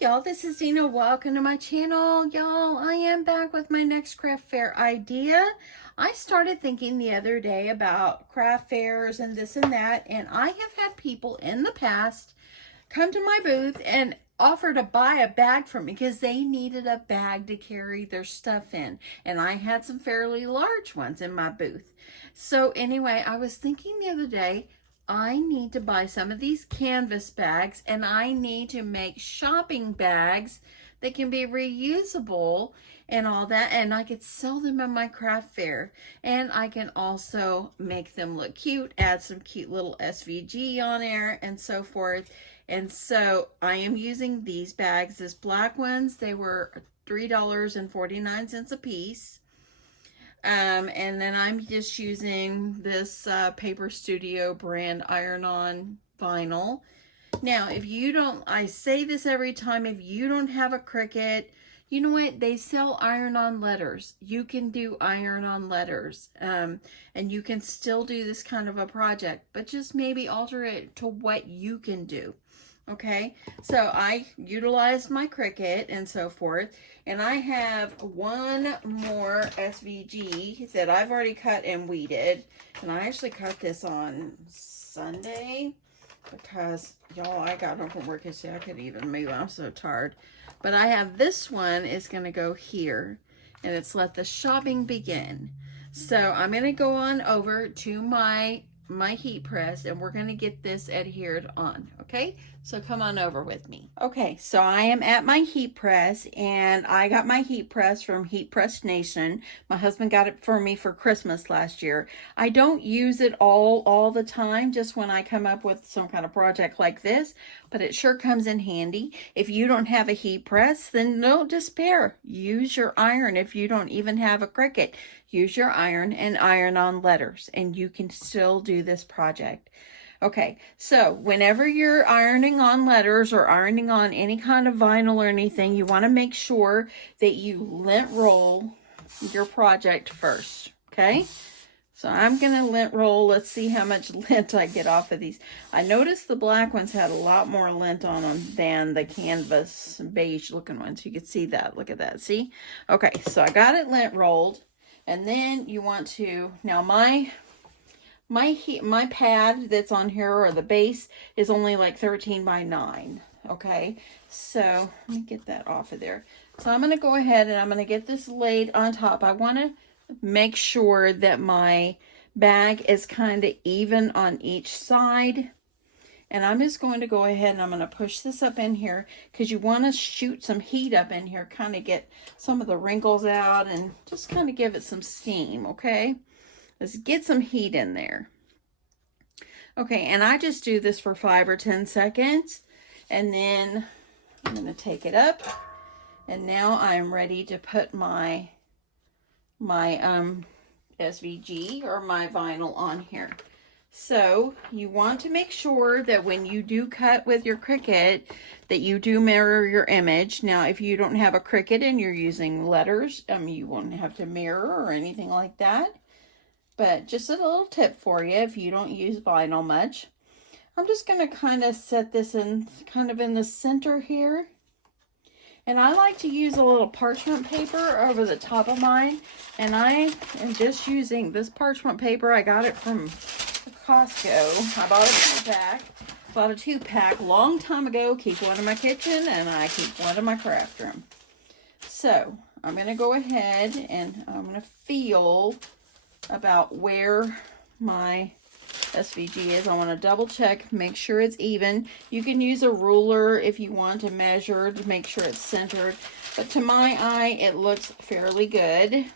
Y'all, this is Dina. Welcome to my channel. Y'all, I am back with my next craft fair idea. I started thinking the other day about craft fairs and this and that, and I have had people in the past come to my booth and offer to buy a bag from me because they needed a bag to carry their stuff in, and I had some fairly large ones in my booth. So anyway, I was thinking the other day, I need to buy some of these canvas bags, and I need to make shopping bags that can be reusable and all that, and I could sell them at my craft fair. And I can also make them look cute, add some cute little SVG on there and so forth. And so I am using these bags, these black ones. They were $3.49 a piece. And then I'm just using this Paper Studio brand iron-on vinyl. Now, if you don't, I say this every time, if you don't have a Cricut, you know what? They sell iron-on letters. You can do iron-on letters, and you can still do this kind of a project, but just maybe alter it to what you can do. Okay, so I utilized my Cricut and so forth, and I have one more SVG that I've already cut and weeded, and I actually cut this on Sunday because, y'all, I got home from work and I couldn't even move. I'm so tired. But I have this one is going to go here, and it's Let the Shopping Begin. So I'm going to go on over to my heat press, and we're going to get this adhered on. Okay, so come on over with me. Okay, so I am at my heat press, and I got my heat press from Heat Press Nation. My husband got it for me for Christmas last year. I don't use it all the time, just when I come up with some kind of project like this, but it sure comes in handy. If you don't have a heat press, then no despair. Use your iron. If you don't even have a Cricut, use your iron and iron on letters, and you can still do this project. Okay, so whenever you're ironing on letters or ironing on any kind of vinyl or anything, you want to make sure that you lint roll your project first, okay? So I'm going to lint roll. Let's see how much lint I get off of these. I noticed the black ones had a lot more lint on them than the canvas beige looking ones. You can see that. Look at that. See? Okay, so I got it lint rolled. And then you want to, now my pad that's on here, or the base, is only like 13 by 9. Okay, so let me get that off of there. So I'm going to go ahead and I'm going to get this laid on top. I want to make sure that my bag is kind of even on each side. And I'm just going to go ahead and I'm going to push this up in here because you want to shoot some heat up in here, kind of get some of the wrinkles out and just kind of give it some steam, okay? Let's get some heat in there. Okay, and I just do this for 5 or 10 seconds, and then I'm going to take it up, and now I'm ready to put my SVG or my vinyl on here. So you want to make sure that when you do cut with your Cricut that you do mirror your image. Now, if you don't have a Cricut and you're using letters, you won't have to mirror or anything like that. But just a little tip for you if you don't use vinyl much. I'm just going to kind of set this in kind of in the center here. And I like to use a little parchment paper over the top of mine. And I am just using this parchment paper. I got it from Costco. I bought a 2-pack. Bought a 2-pack long time ago. Keep one in my kitchen and I keep one in my craft room. So I'm going to go ahead and I'm going to feel about where my SVG is. I want to double check, make sure it's even. You can use a ruler if you want to measure to make sure it's centered. But to my eye, it looks fairly good.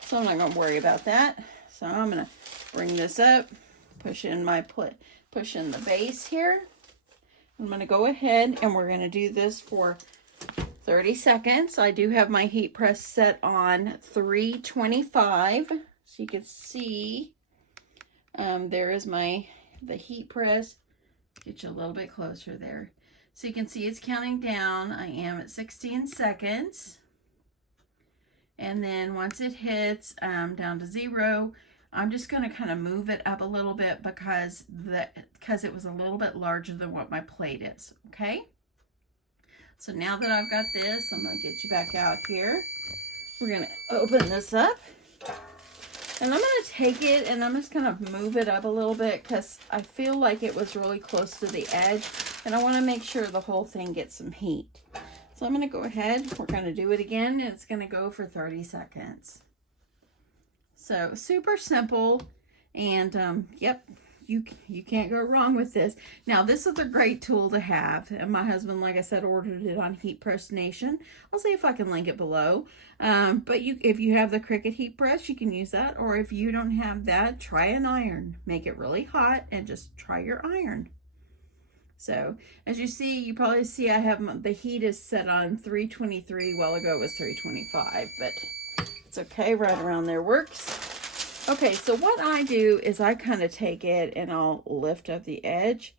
So I'm not going to worry about that. So I'm going to bring this up, push in the base here. I'm going to go ahead and we're going to do this for 30 seconds. I do have my heat press set on 325. So you can see there is the heat press. Get you a little bit closer there. So you can see it's counting down. I am at 16 seconds. And then once it hits down to 0, I'm just going to kind of move it up a little bit because it was a little bit larger than what my plate is, okay? So now that I've got this, I'm going to get you back out here. We're going to open this up. And I'm going to take it and I'm just going to move it up a little bit because I feel like it was really close to the edge. And I want to make sure the whole thing gets some heat. So I'm going to go ahead. We're going to do it again. And it's going to go for 30 seconds. So super simple. And yep, you can't go wrong with this. Now this is a great tool to have. And my husband, like I said, ordered it on Heat Press Nation. I'll see if I can link it below. But if you have the Cricut heat press, you can use that. Or if you don't have that, try an iron. Make it really hot and just try your iron. So as you see, you probably see I have the heat is set on 323. A while ago it was 325, but it's okay. Right around there works. Okay, so what I do is I kind of take it and I'll lift up the edge.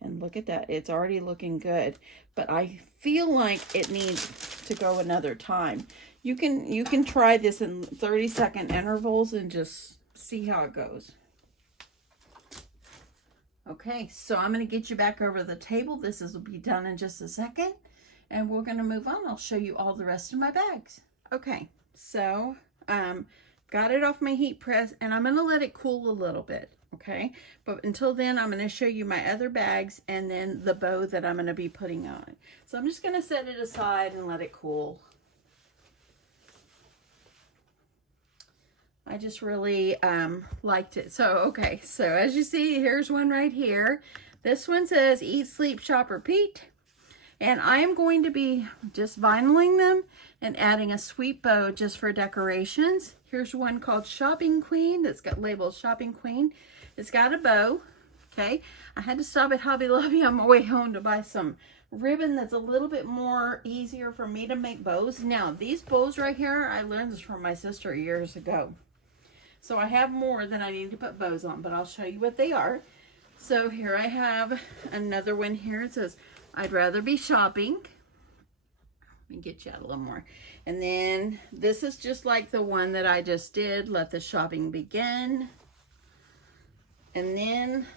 And look at that. It's already looking good. But I feel like it needs to go another time. You can try this in 30-second intervals and just see how it goes. Okay, so I'm going to get you back over the table. This will be done in just a second. And we're going to move on. I'll show you all the rest of my bags. Okay, so got it off my heat press and I'm going to let it cool a little bit. Okay, but until then I'm going to show you my other bags and then the bow that I'm going to be putting on. So I'm just going to set it aside and let it cool. I just really liked it. So okay, so as you see, here's one right here. This one says Eat, Sleep, Shop, Repeat. And I am going to be just vinyling them and adding a sweet bow just for decorations. Here's one called Shopping Queen that's got labeled Shopping Queen. It's got a bow, okay? I had to stop at Hobby Lobby on my way home to buy some ribbon that's a little bit more easier for me to make bows. Now, these bows right here, I learned this from my sister years ago. So I have more that I need to put bows on, but I'll show you what they are. So here I have another one here. It says, I'd rather be shopping. Let me get you out a little more. And then this is just like the one that I just did. Let the shopping begin. And then,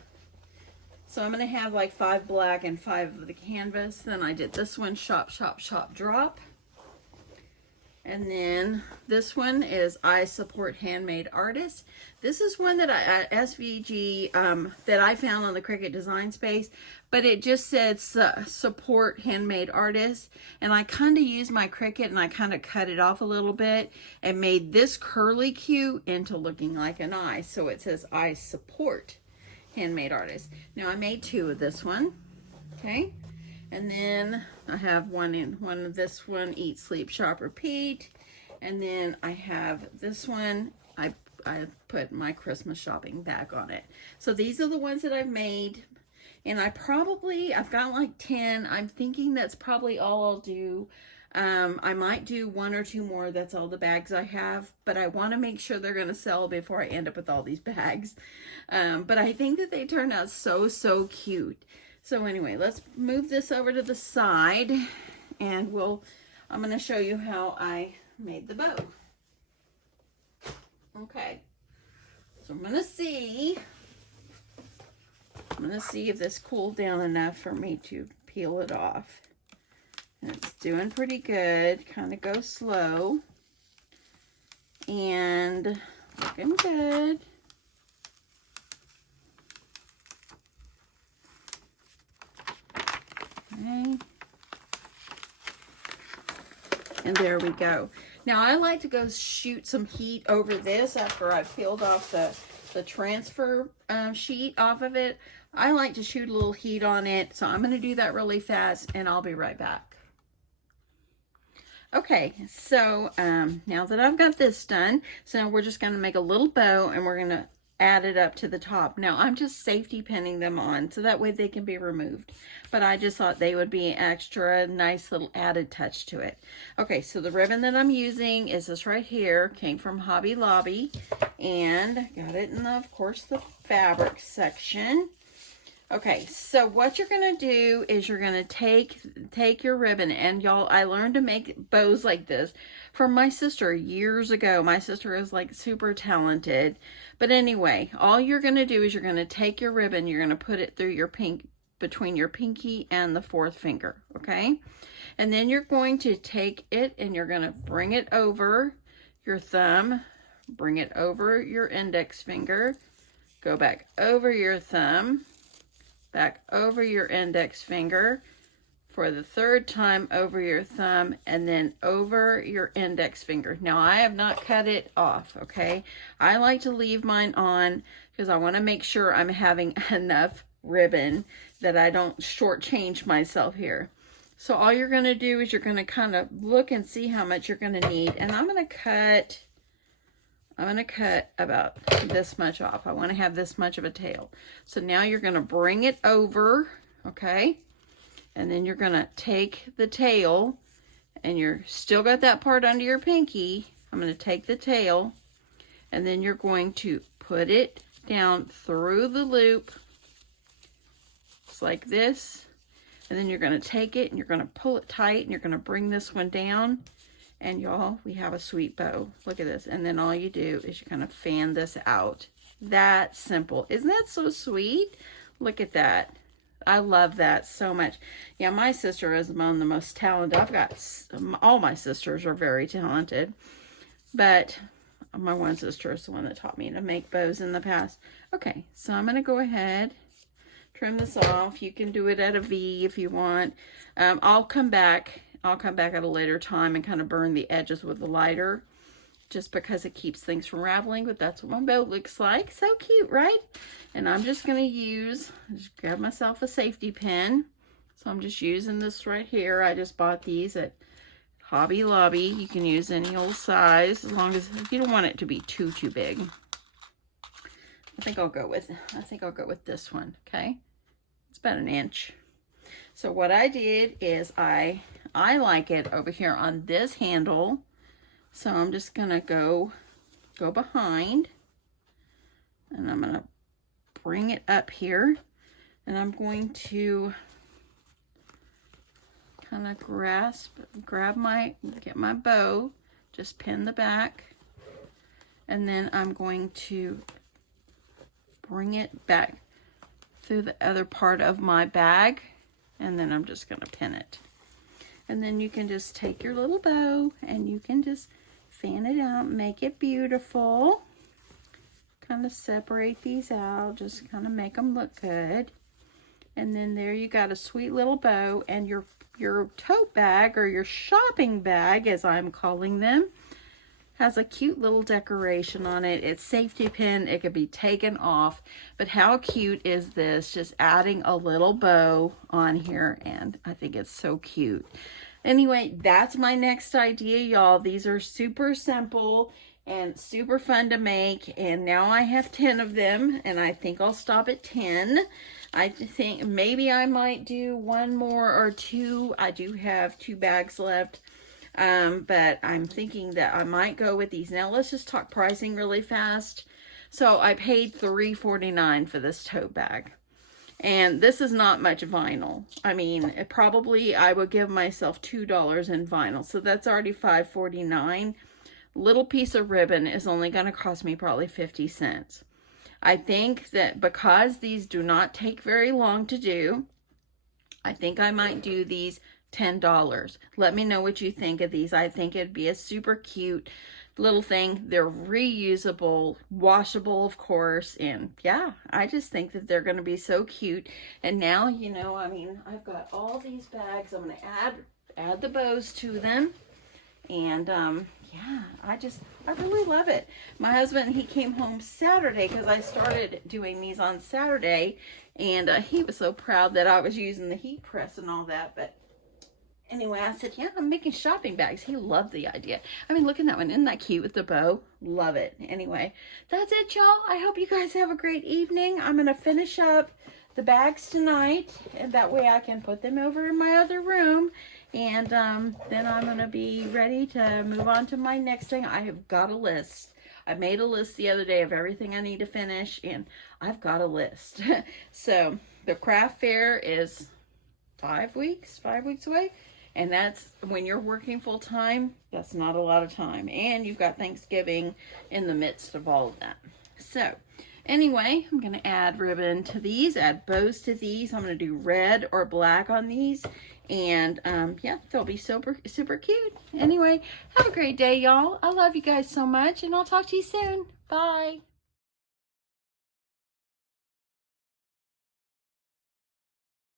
so I'm going to have like 5 black and 5 of the canvas. Then I did this one, Shop, Shop, Shop, Drop. And then this one is I Support Handmade Artists. This is one that SVG that I found on the Cricut Design Space, but it just said Support Handmade Artists. And I kind of used my Cricut and I kind of cut it off a little bit and made this curly cue into looking like an eye. So it says I Support Handmade Artists. Now I made 2 of this one, okay? And then I have one of this one, Eat, Sleep, Shop, Repeat. And then I have this one, I put my Christmas shopping bag on it. So these are the ones that I've made. And I've got like 10. I'm thinking that's probably all I'll do. I might do 1 or 2 more. That's all the bags I have. But I want to make sure they're going to sell before I end up with all these bags. But I think that they turned out so cute. So anyway, let's move this over to the side and I'm going to show you how I made the bow. Okay. So I'm going to see if this cooled down enough for me to peel it off. And it's doing pretty good. Kind of go slow. And looking good. Okay. And there we go. Now I like to go shoot some heat over this after I've peeled off the transfer sheet off of it. I like to shoot a little heat on it. So I'm going to do that really fast and I'll be right back. Okay, so now that I've got this done, so now we're just going to make a little bow and we're going to add it up to the top. Now I'm just safety pinning them on so that way they can be removed, but I just thought they would be extra nice little added touch to it. Okay, so the ribbon that I'm using is this right here, came from Hobby Lobby, and got it in of course the fabric section. Okay, so what you're gonna do is you're gonna take your ribbon, and y'all, I learned to make bows like this from my sister years ago. My sister is like super talented. But anyway, all you're gonna do is you're gonna take your ribbon, you're gonna put it through your between your pinky and the 4th finger, okay? And then you're going to take it and you're going to bring it over your thumb, bring it over your index finger, go back over your thumb, back over your index finger, for the third time over your thumb, and then over your index finger. Now I have not cut it off, okay? I like to leave mine on because I want to make sure I'm having enough ribbon that I don't shortchange myself here. So all you're going to do is you're going to kind of look and see how much you're going to need. And I'm going to cut about this much off. I want to have this much of a tail. So now you're going to bring it over, okay? And then you're going to take the tail, and you're still got that part under your pinky. I'm going to take the tail, and then you're going to put it down through the loop, just like this. And then you're going to take it, and you're going to pull it tight, and you're going to bring this one down. And y'all, we have a sweet bow. Look at this. And then all you do is you kind of fan this out. That simple. Isn't that so sweet? Look at that. I love that so much. Yeah, my sister is among the most talented. I've got, all my sisters are very talented, but my one sister is the one that taught me to make bows in the past. Okay, so I'm going to go ahead, trim this off. You can do it at a V if you want. I'll come back at a later time and kind of burn the edges with the lighter, just because it keeps things from raveling. But that's what my bow looks like. So cute, right? And I'm just going to just grab myself a safety pin. So I'm just using this right here. I just bought these at Hobby Lobby. You can use any old size, as long as you don't want it to be too big. I think I'll go with this one, okay? It's about an inch. So what I did is I like it over here on this handle. So I'm just gonna go behind, and I'm gonna bring it up here, and I'm going to kind of get my bow, just pin the back, and then I'm going to bring it back through the other part of my bag, and then I'm just gonna pin it. And then you can just take your little bow and you can just fan it out, make it beautiful. Kind of separate these out, just kind of make them look good. And then there you got a sweet little bow, and your tote bag, or your shopping bag as I'm calling them, has a cute little decoration on it. It's safety pin, it could be taken off, but how cute is this? Just adding a little bow on here, and I think it's so cute. Anyway, that's my next idea, y'all. These are super simple and super fun to make, and now I have 10 of them, and I think I'll stop at 10. I think maybe I might do one more or two. I do have 2 bags left, but I'm thinking that I might go with these. Now let's just talk pricing really fast. So I paid $3.49 for this tote bag, and this is not much vinyl. I mean, I would give myself $2 in vinyl, so that's already $5.49. Little piece of ribbon is only going to cost me probably 50 cents. I think that because these do not take very long to do, I think I might do these $10. Let me know what you think of these. I think it'd be a super cute little thing. They're reusable, washable, of course, and yeah, I just think that they're going to be so cute. And now, you know, I mean, I've got all these bags. I'm going to add the bows to them, and yeah, I really love it. My husband, he came home Saturday, because I started doing these on Saturday, and he was so proud that I was using the heat press and all that. But anyway, I said, yeah, I'm making shopping bags. He loved the idea. I mean, look at that one. Isn't that cute with the bow? Love it. Anyway, that's it, y'all. I hope you guys have a great evening. I'm going to finish up the bags tonight, and that way I can put them over in my other room. And then I'm going to be ready to move on to my next thing. I have got a list. I made a list the other day of everything I need to finish, and I've got a list. So the craft fair is 5 weeks away. And that's when you're working full time, that's not a lot of time. And you've got Thanksgiving in the midst of all of that. So anyway, I'm going to add ribbon to these, add bows to these. I'm going to do red or black on these. And yeah, they'll be super, super cute. Anyway, have a great day, y'all. I love you guys so much, and I'll talk to you soon. Bye.